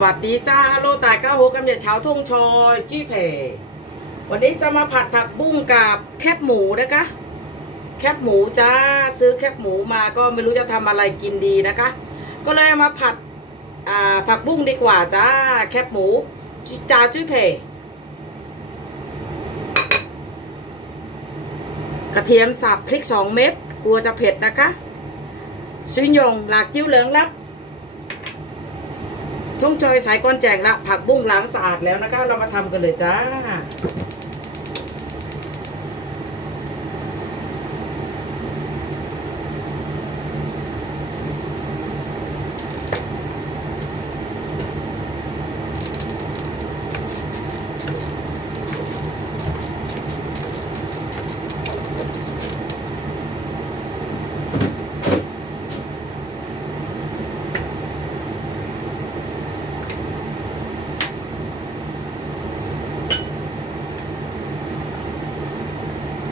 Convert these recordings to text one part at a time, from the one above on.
สวัสดีจ้าฮัลโหลตายก้าโฮกำเนิดเช้าทุ่งชอยจี้เพวันนี้จะมาผัดผักบุ้งกับแคบหมูนะคะ แคบหมูจ้าซื้อแคบหมูมาก็ไม่รู้จะทำอะไรกินดีนะคะ ก็เลยเอามาผัดอ่าผักบุ้งดีกว่าจ้าแคบหมูจ้าจี้เพกระเทียมสับพริกสองเม็ดกลัวจะเผ็ดนะคะซุยยงหลากจิ้วเหลืองลับ ทุ่งจอยสายก้อนแจงละผักบุ้งล้างสะอาดแล้วนะคะ เรามาทำกันเลยจ้า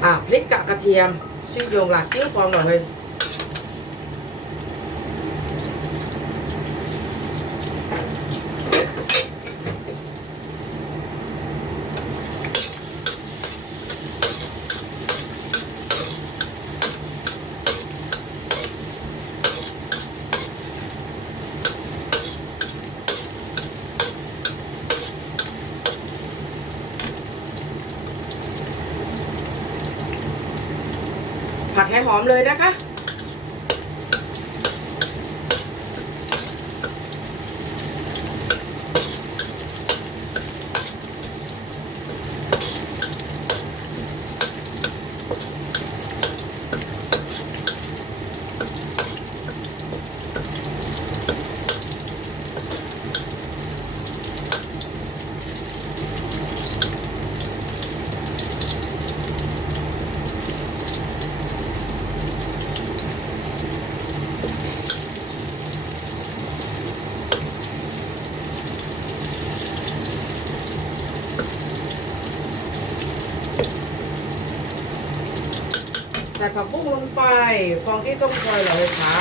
อ่าพริกกะกระเทียมซิ่วโยงหลักกิ้วฟองหน่อยเลย ผัดให้หอมเลยนะคะ ส่ผักบุ้งลงไป ฟองที่ต้มคอยเลยค่ะ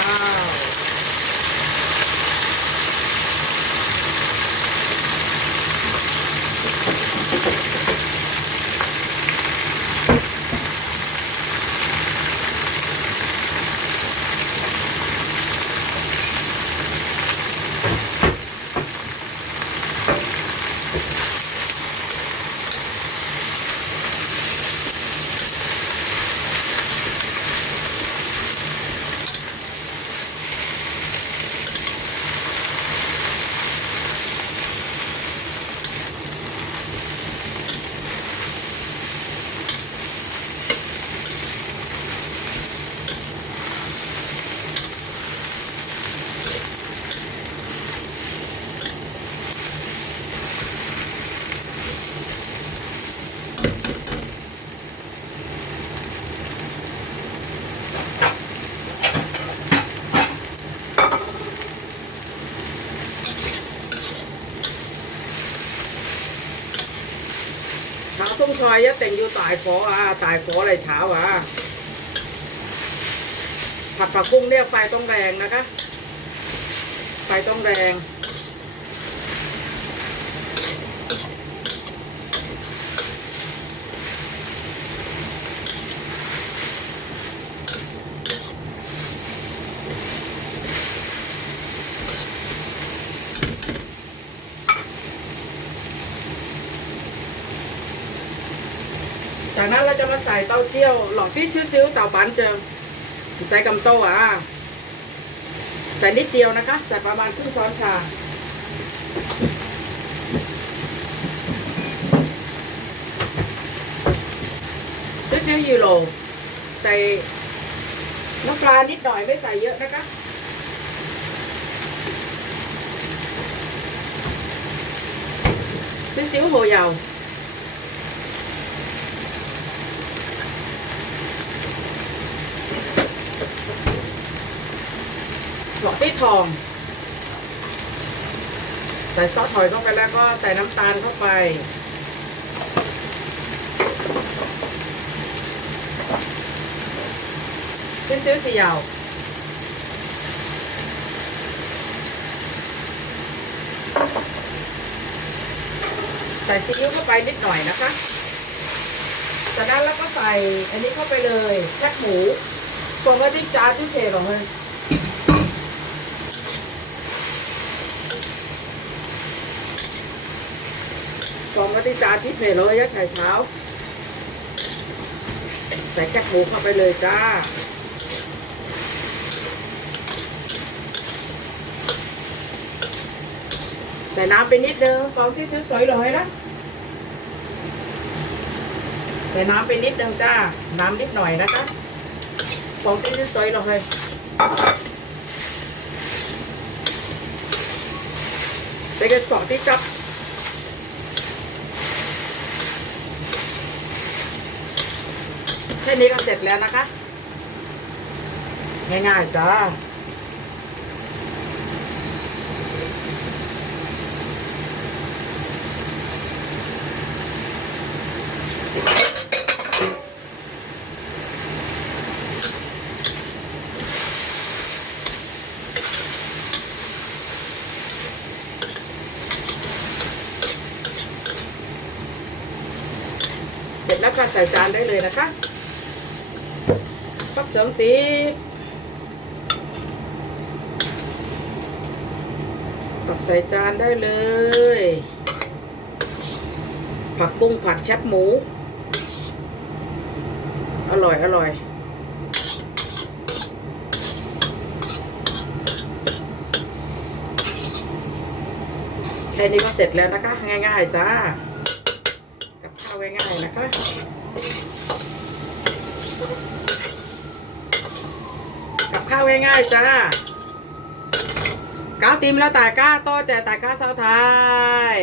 เช้าต้มคอยยะแต่งอยู่ตายฟออะตายฟออะไรเช้าอะผัดผักบุ้งเนี่ยไฟต้องแรงนะคะ ไฟต้องแรง จากนั้นเราจะมาใส่เต้าเจี้ยวหลอกที่ซิ้วๆเต่าปันเจิงใส่กำโต้อะใส่นิดเดียวนะคะใส่ประมาณครึ่งช้อนชาซิ้วๆยูโรใส่น้ำปลานิดหน่อยไม่ใส่เยอะนะคะซิ้วๆโหยาว หัวพริกทอง ใส่ซอสหอยเข้าไปแล้วก็ใส่น้ำตาลเข้าไปซื้อๆสียาวใส่ซีอิ๊วเข้าไปนิดหน่อยนะคะ จากนั้นแล้วก็ใส่อันนี้เข้าไปเลยแคบหมูตัวก็ที่จ้าที่เทลงเลยตัวก็ ที่จ้าที่เทเลยยะไข่เช้าใส่แคบหมูเข้าไปเลยจ้าใส่น้ำไปนิดเดียวฟองที่สวยๆเลยนะใส่น้ำไปนิดนึงจ้า น้ำนิดหน่อยนะคะฟองที่สวยๆเลยไปกันสองที่จับ แค่นี้ก็เสร็จแล้วนะคะ ง่ายๆจ้าเสร็จแล้วก็ใส่จานได้เลยนะคะ สริมตีปักใส่จานได้เลย ผักบุ้งผัดแคบหมู อร่อย อร่อยแค่นี้ก็เสร็จแล้วนะคะ ง่าย ๆ จ้า กับข้าวง่าย ๆ นะคะ กับ ข้าวง่ายๆจ้าก้าวติมแล้วตาก้าโตแจตาก้าเศร้าไทย